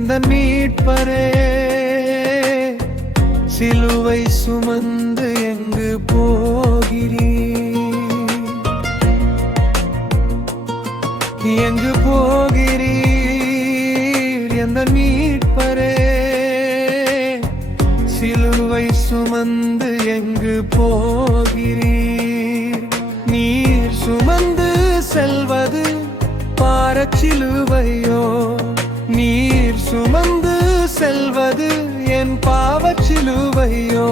எந்தன் மீட்பரே, சிலுவை சுமந்து எங்கு போகிறீர், எங்கு போகிறீர் எந்தன் மீட்பரே, சிலுவை சுமந்து எங்கு போகிறீர். நீர் சுமந்து செல்வது பாரச்சிலுவையோ, நீர் சுமந்து செல்வது என் பாவச்சிலுவையோ,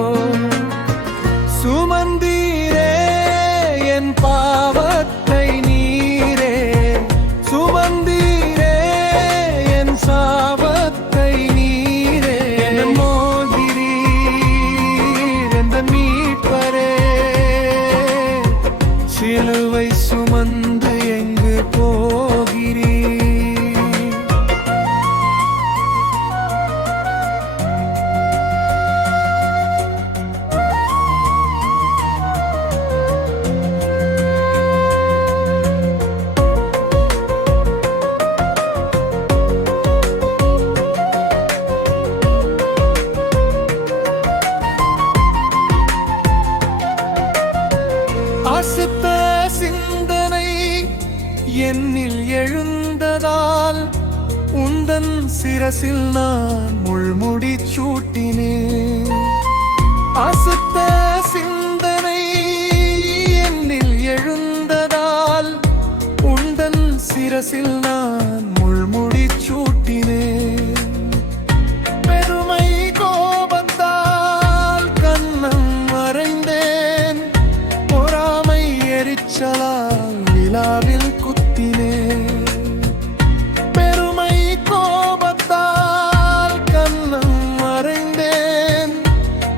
சுமந்தீரே என் பாவத்தை நீரே, சுமந்தீரே என் சாபத்தை நீரே, என் மோதிரீர் எந்த மீட்பரே, சிலுவை சுமந்து எங்கு போகிறீர். அசுத்த சிந்தனை என்னில் எழுந்ததால் உந்தன் சிரசில் நான் முள்முடி சூட்டினேன். அசுத்த சிந்தனை என்னில் எழுந்ததால் உந்தன் சிரசில் நான் முள்முடி சூட்டினேன். பெருமை கோபத்தால் கண்ணம் மறைந்தேன், பொறாமை எரிச்சலால் விழாவில் குத்தினேன். பெருமை கோபத்தால் கண்ணம் மறைந்தேன்,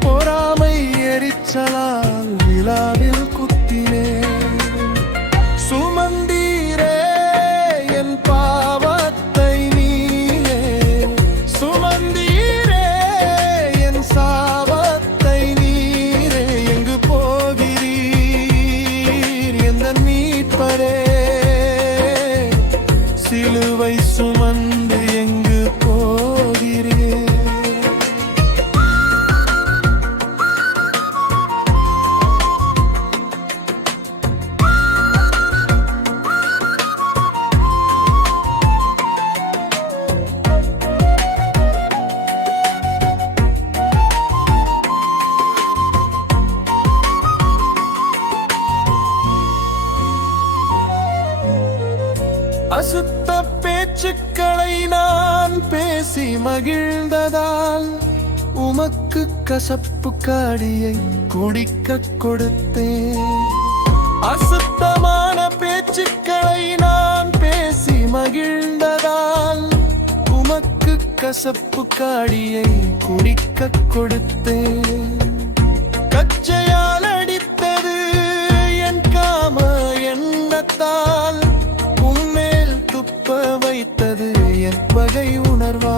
பொறாமை எரிச்சலால் விழாவில் குத்தினேன். சுமந்தீரே என் பாவத்தை நீரே, சுமந்தீரே என் சாபத்தை நீரே, எங்கு போகிறீர் எந்தன் மீட்பரே, சிலுவை சுமந்து எங்கு போகிறீர். அசுத்த பேச்சுக்களை நான் பேசி மகிழ்ந்ததால் உமக்கு கசப்பு காடியை குடிக்க கொடுத்தேன். அசுத்தமான பேச்சுக்களை நான் பேசி மகிழ்ந்ததால் உமக்கு கசப்பு காடியை குடிக்க கொடுத்தேன். கச்சையால் அடித்தது என் காம எண்ணத்தால், வைத்தது என் பகை உணர்வா,